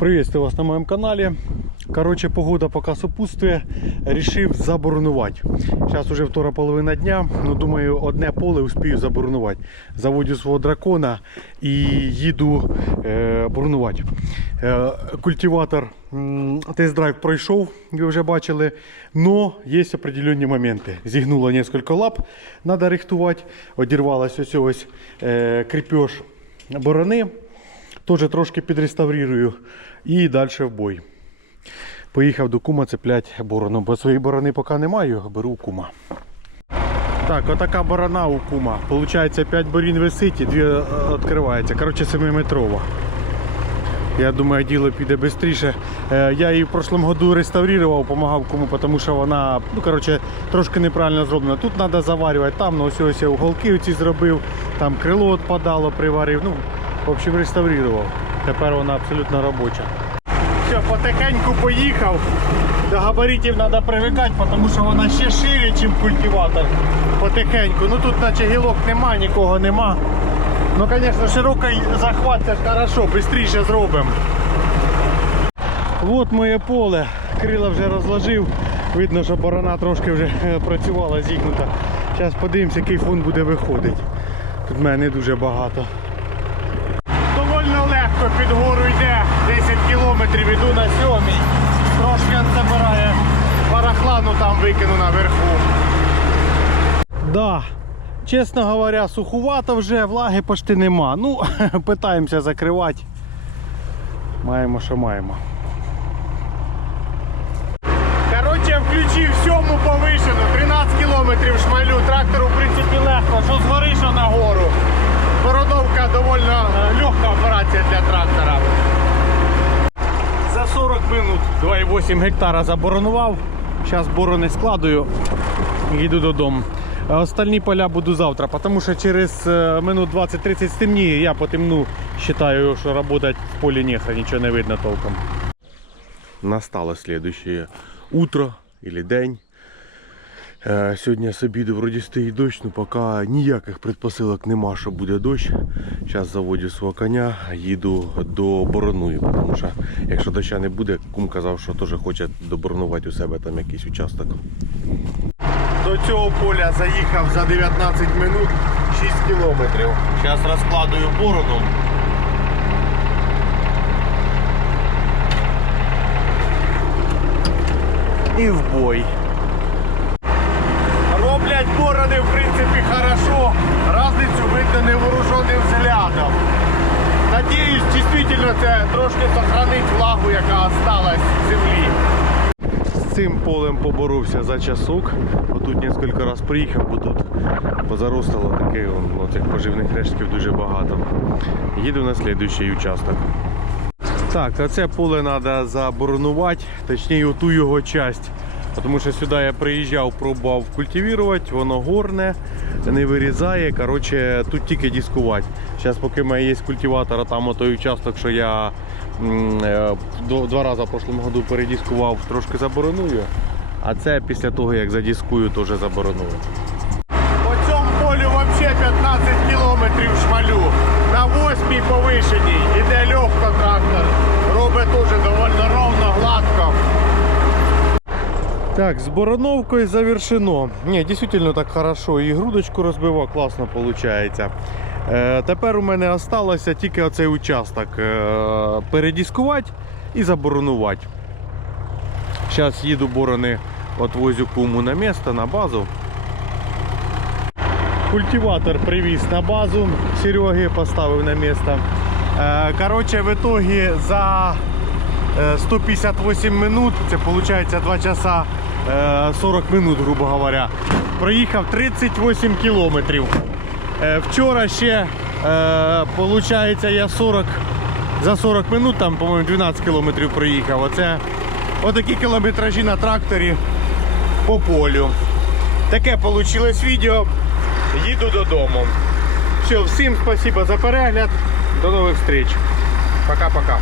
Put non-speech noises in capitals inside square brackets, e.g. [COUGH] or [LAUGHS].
Приветствую вас на моем канале. Короче, погода пока сопутствує. Решив заборонувати. Зараз уже втора половина дня. Ну, думаю, одне поле успію заборонувати. Заводю свого дракона і їду е, боронувати. Е, культиватор м, тест-драйв пройшов, ви вже бачили. Но є определенні моменти. Зігнуло кілька лап, треба рихтувати. Одірвалась ось ось е, кріпеж борони. Теж трошки підреставрую і далі в бой. Поїхав до кума цеплять борону, бо своєї борони поки не маю, беру у кума. Так, отака борона у кума. Получається 5 борін висить і 2 відкриваються. Коротше 7-метрова. Я думаю, діло піде швидше. Я її в прошлом году реставрував, допомагав кому, тому що вона ну, коротше, трошки неправильно зроблена. Тут треба заварювати, там ну, ось ось я уголки оці зробив, там крило відпадало, приварив. Ну, в общем, реставрував. Тепер вона абсолютно робоча. Все, потихеньку поїхав. До габаритів треба привикати, тому що вона ще шире, ніж культиватор. Потихеньку. Ну тут наче гілок нема, нікого нема. Ну, звісно, широкий захват це ж хорошо, швидше зробимо. От моє поле. Крила вже розложив. Видно, що борона трошки вже е, працювала, зігнута. Зараз подивимося, який фон буде виходити. Тут в мене не дуже багато. Кілометрів іду на сьомій. Трошки забирає барахла, ну там викину наверху. Да. Чесно говоря, сухувато вже, влаги почти нема. Ну, [LAUGHS] питаємося закривати. Маємо, що маємо. Коротше, включив сьому повишену, 13 кілометрів шмалю. Трактору, в принципі, легко. Що згори, що нагору. Бородовка доволі е, легка операція для трактора. За 40 минут 2,8 гектара заборонував. Зараз борони складую і йду додому. А Остальні поля буду завтра, тому що через е, минут 20-30 стемніє, я потемну, вважаю, що працювати в полі нехай, нічого не видно толком. Настало следующее утро или день. Е, Сьогодні з обіду вроді стоїть дощ, ну поки ніяких предпосилок нема, що буде дощ. Зараз заводю свого коня, їду до Боронуї, тому що якщо доща не буде, кум казав, що теж хоче доборонувати у себе там якийсь участок. До цього поля заїхав за 19 минут 6 кілометрів. Зараз розкладую борону. І в бой. Роблять борони, в принципі, хорошо. Разницю видно невооруженим взглядом. Надіюсь, дійсно це трошки сохранить влагу, яка осталась в землі. З цим полем поборовся за часок. Отут кілька разів приїхав, бо тут позаростало таке, ну, цих поживних рештків дуже багато. Їду на слідуючий участок. Так, а це поле треба заборонувати, точніше оту його часть. Тому що сюди я приїжджав, пробував культивувати, воно горне, не вирізає. Коротше, тут тільки дискувати. Зараз, поки в мене є культиватор, а там той участок, що я е, два рази в прошлому году передіскував, трошки забороную. А це після того, як задіскую, теж забороную. По цьому полю взагалі 15 кілометрів шмалю. На восьмій повишеній. Іде легко трактор. Робить теж доволі ровно, гладко. Так, з бороновкою завершено. Ні, дійсно так хорошо. І грудочку розбивав, класно виходить. Е, тепер у мене залишилося тільки оцей участок е, передіскувати і заборонувати. Зараз їду борони, отвозю куму на місце, на базу. Культиватор привіз на базу, Сереги поставив на місце. Е, Коротше, в итоге за е, 158 минут, це виходить 2 часа е, 40 минут, грубо говоря, проїхав 38 кілометрів. Е, Вчора ще, е, виходить, я 40, за 40 минут, там, по-моєму, 12 кілометрів проїхав. Оце отакі кілометражі на тракторі по полю. Таке вийшло відео. Їду додому. Все, всім спасибо за перегляд. До нових встреч. Пока-пока.